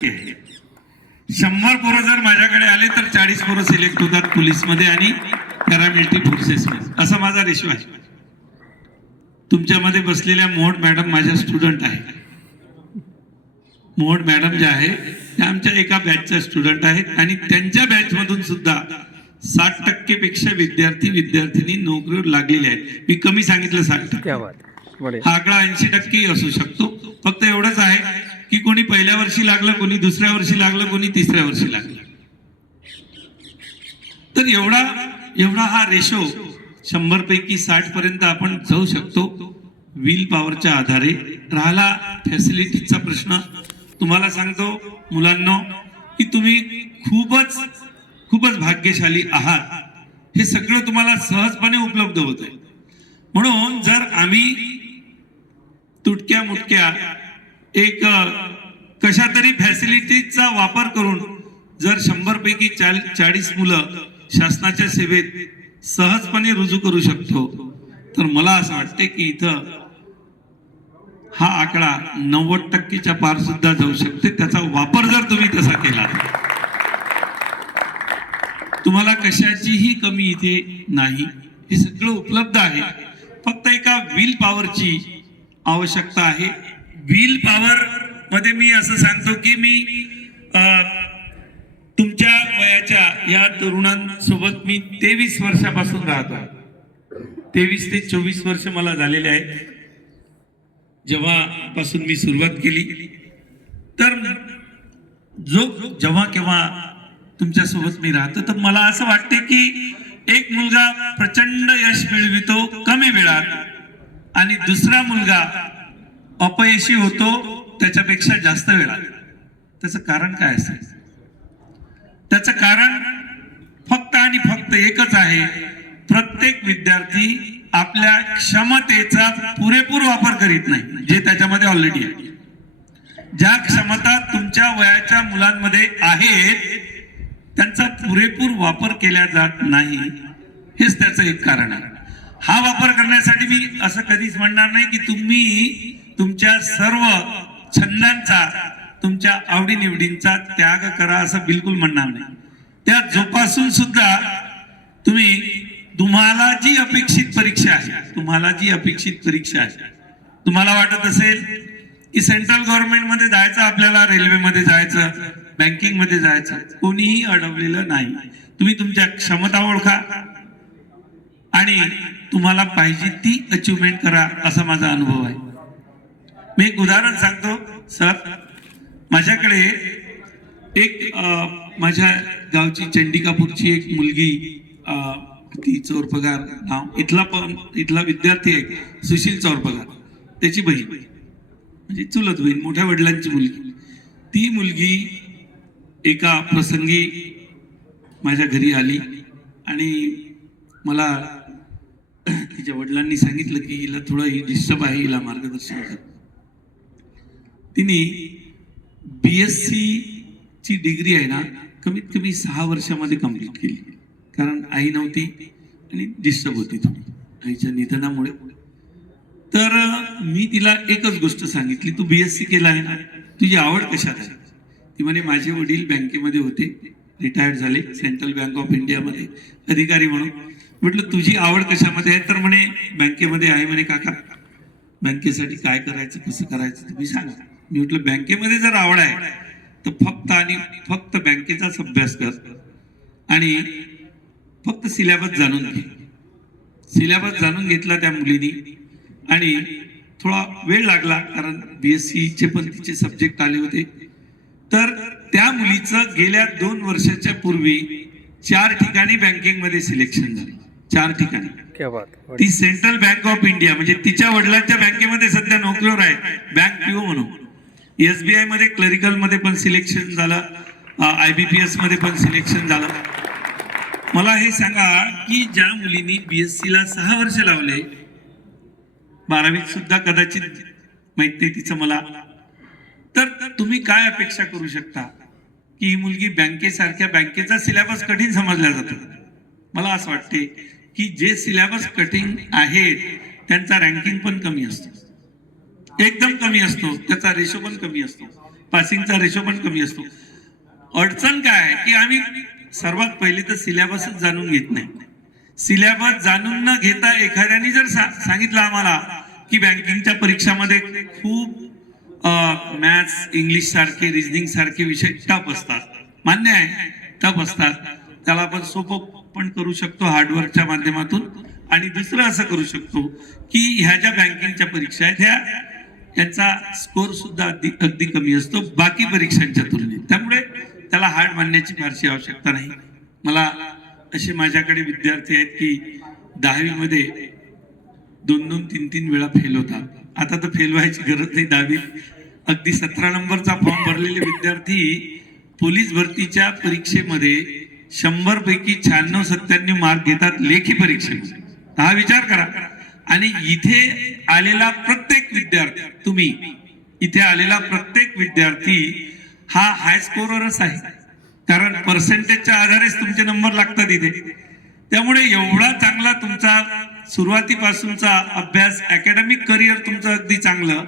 100 पोरं जर माझ्याकडे आले तर 40 पोरं सिलेक्ट होतात पोलीसमध्ये आणि पॅरामिलिटरी फोर्सेसमध्ये, असा माझा रेशो आहे. तुमच्यामध्ये बसलेल्या मोहन मॅडम माझ्या स्टुडंट आहे. मोहन मॅडम ज्या आहे त्या आमच्या एका बॅचच्या स्टुडंट आहेत आणि त्यांच्या बॅच मधून सुद्धा 60% पेक्षा विद्यार्थी विद्यार्थिनी नोकरीवर लागलेले आहेत. मी कमी सांगितलं 60%. हा आकडा 80% असू शकतो. फक्त एवढंच आहे की कोणी पहिल्या वर्षी लागलं, कोणी दुसऱ्या वर्षी लागलं, कोणी तिसऱ्या वर्षी लागलं. तर एवढा हा रेशो 100 पैकी 60 पर्यंत आपण जाऊ शकतो व्हील पॉवरच्या आधारे. राहिला फॅसिलिटीचा प्रश्न, तुम्हाला सांगतो मुलांनो की तुम्ही खूपच भाग्यशाली आहात. हे सगळं तुम्हाला सहजपणे उपलब्ध होत आहे. म्हणून जर आम्ही तुटक्या मुटक्या एक कशा तरी फॅसिलिटीचा वापर करून जर 100 पैकी 40 मुलं शासनाच्या सेवेत सहजपणे रुजू करू शकतो, तर मला असं वाटते की इथं हा आकडा 90%च्या पार सुद्धा जाऊ शकते. त्याचा वापर जर तुम्ही तसा केला, तुम्हाला कशाचीही कमी इथे नाही. हे सगळं उपलब्ध आहे. फक्त एका व्हील पॉवरची आवश्यकता आहे. व्हील पॉवर मध्ये मी असं सांगतो की मी तुमच्या वयाच्या या तरुणांसोबत मी 23 वर्षापासून राहतो. 23 ते 24 वर्ष मला झालेले आहेत जेव्हापासून मी सुरुवात केली. तर जेव्हा केव्हा तुमच्यासोबत मी राहतो तर मला असं वाटते की एक मुलगा प्रचंड यश मिळवितो कमी वेळात आणि दुसरा मुलगा अपयशी होतो त्याच्यापेक्षा जास्त वेळात. त्याचं कारण काय असेल? त्याचं कारण फक्त आणि फक्त एकच आहे. प्रत्येक विद्यार्थी आपल्या क्षमतेचा पुरेपूर वापर करीत नाही, जे त्याच्यामध्ये ऑलरेडी आहे. ज्या क्षमता तुमच्या वयाच्या मुलांमध्ये आहेत त्यांचा पुरेपूर वापर केला जात नाही, हेच त्याचं एक कारण आहे. हा वापर करण्यासाठी मी असं कधीच म्हणणार नाही की तुम्ही तुमच्या सर्व छंदांचा, तुमच्या आवडीनिवडींचा त्याग करा, असं बिलकुल म्हणणार नाही. त्या जोपासून सुद्धा तुम्हाला जी अपेक्षित परीक्षा आहे, तुम्हाला वाटत असेल की सेंट्रल गव्हर्नमेंट मध्ये जायचं, आपल्याला रेल्वेमध्ये जायचं, बँकिंग मध्ये जायचं, कोणीही अडवलेलं नाही. तुम्ही तुमच्या क्षमता ओळखा आणि तुम्हाला पाहिजे ती अचिव्हमेंट करा, असा माझा अनुभव आहे. मी एक उदाहरण सांगतो सर. माझ्याकडे एक माझ्या गावची चंडिकापूरची एक मुलगी, ती चौरपगार नाव, इथला विद्यार्थी आहे सुशील चौरपगार, त्याची बहीण म्हणजे चुलत बहीण, मोठ्या वडिलांची मुलगी. ती मुलगी एका प्रसंगी माझ्या घरी आली आणि मला तिच्या वडिलांनी सांगितलं की हिला थोडं डिस्टर्ब आहे, हिला मार्गदर्शन कर. तिने BSc ची डिग्री आहे ना कमीत कमी 6 वर्षामध्ये कंप्लीट केली. कारण आई नव्हती आणि डिस्टर्ब होती थोडी आईच्या निधनामुळे. तर मी तिला एकच गोष्ट सांगितली, तू BSc केला आहे ना, तुझी आवड कशात आहे? ती म्हणे माझे वडील बँकेमध्ये होते, रिटायर्ड झाले, सेंट्रल बँक ऑफ इंडियामध्ये अधिकारी म्हणून. म्हटलं तुझी आवड कशामध्ये आहे? तर म्हणे बँकेमध्ये आहे. म्हणे काका बँकेसाठी काय करायचं, कसं करायचं तुम्ही सांगा. मी म्हटलं बँकेमध्ये जर आवड आहे तर फक्त आणि फक्त बँकेचाच अभ्यास कर आणि फक्त सिलेबस जाणून घे. सिलेबस जाणून घेतला त्या मुलीनी आणि थोडा वेळ लागला कारण BSc चे पण तिचे सब्जेक्ट आले होते. तर त्या मुलीचं गेल्या 2 वर्षाच्या पूर्वी 4 ठिकाणी बँकिंग मध्ये सिलेक्शन झालं. 4 ठिकाणी. ती सेंट्रल बँक ऑफ इंडिया म्हणजे तिच्या वडिलांच्या बँकेमध्ये सध्या नोकरीवर आहे, बँक PO म्हणून. SBI मध्ये क्लरिकल मध्ये पण सिलेक्शन झालं, IBPS मध्ये पण सिलेक्शन झालं. मला हे सांगा की ज्या मुलींनी BSc ला 6 वर्ष लावले, 12वीत सुद्धा कदाचित माहित नाही तिचं मला, तर तुम्ही काय अपेक्षा करू शकता की ही मुलगी बँकेचा सिलेबस कठीण समजला जातो. मला असं वाटते की जे सिलेबस कठीण आहेत त्यांचा रँकिंग पण कमी असतो, एकदम कमी असतो, त्याचा रेशो पण कमी असतो. पासिंगचा रेशो पण कमी असतो. अडचण काय आहे की आम्ही सर्वात पहिले तर सिलेबसच जाणून घेत नाही. सिलेबस जाणून न घेता एखाद्याने जर सांगितलं आम्हाला की बँकिंगच्या परीक्षामध्ये खूप मॅथ्स, इंग्लिश सारखे, रिजनिंग सारखे विषय टफ असतात, मान्य आहे, टफ असतात, त्याला आपण सोपं पण करू शकतो हार्डवर्कच्या माध्यमातून. आणि दुसरं असं करू शकतो की ह्या ज्या बँकिंगच्या परीक्षा आहेत यांचा स्कोर सुद्धा अगदी कमी असतो बाकी परीक्षांच्या तुलनेत, त्यामुळे त्याला हार्ड मानण्याची फारशी आवश्यकता नाही. मला असे माझ्याकडे विद्यार्थी आहेत की 10वी मध्ये 2-2, 3-3 वेळा फेल होतात. आता तर फेल व्हायची गरज नाही. 10वीत अगदी 17 नंबरचा फॉर्म भरलेले विद्यार्थी पोलीस भरतीच्या परीक्षेमध्ये 100 पैकी 96-97 मार्क घेतात लेखी परीक्षेमध्ये. हा विचार करा. आणि इथे आलेला प्रत्येक विद्यार्थी, तुम्ही इथे आलेला प्रत्येक विद्यार्थी हा हाय स्कोररच आहे, कारण पर्सेंटेजच्या आधारेच तुमचे नंबर लागतात इथे. त्यामुळे एवढा चांगला तुमचा सुरुवातीपासूनचा अभ्यास, अकॅडमिक करिअर तुमचं अगदी चांगलं,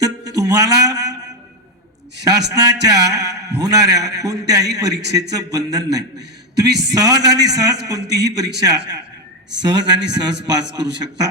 तर तुम्हाला शासनाच्या होणाऱ्या कोणत्याही परीक्षेचं बंधन नाही. तुम्ही सहज आणि सहज कोणतीही परीक्षा सहज आणि सहज पास करू शकता.